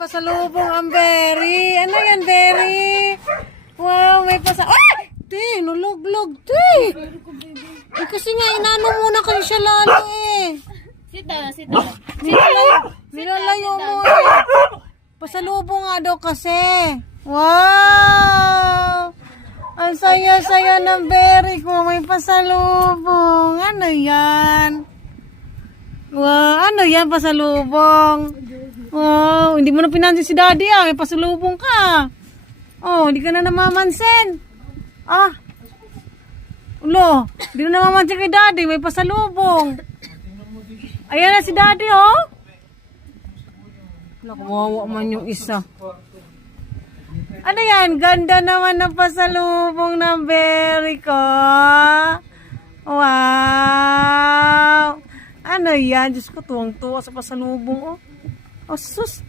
pasalubong ang berry. Ano yan, berry? Wow, may Ay! Te, nuluglog, te. Eh, kasi nga, inano muna kayo siya lalo eh. Sita, sita. Nilalayo mo eh. Pasalubong nga daw kasi. Wow! Ang saya-saya ng berry ko. May pasalubong. Ano yan? Wow, ano yan pasalubong? Wow, hindi mo na pinansin si daddy ah. May pasalubong ka. Oh, hindi ka na namamansin. Ah. Ulo, hindi na namamansin kay daddy. May pasalubong. Ayan na si daddy oh. Nakawawa man yung isa. Ano yan? Ganda naman ng pasalubong ng berry ko. Wow. Ano yan? Diyos ko, tuwang-tuwa sa pasalubong oh. Oh, sus.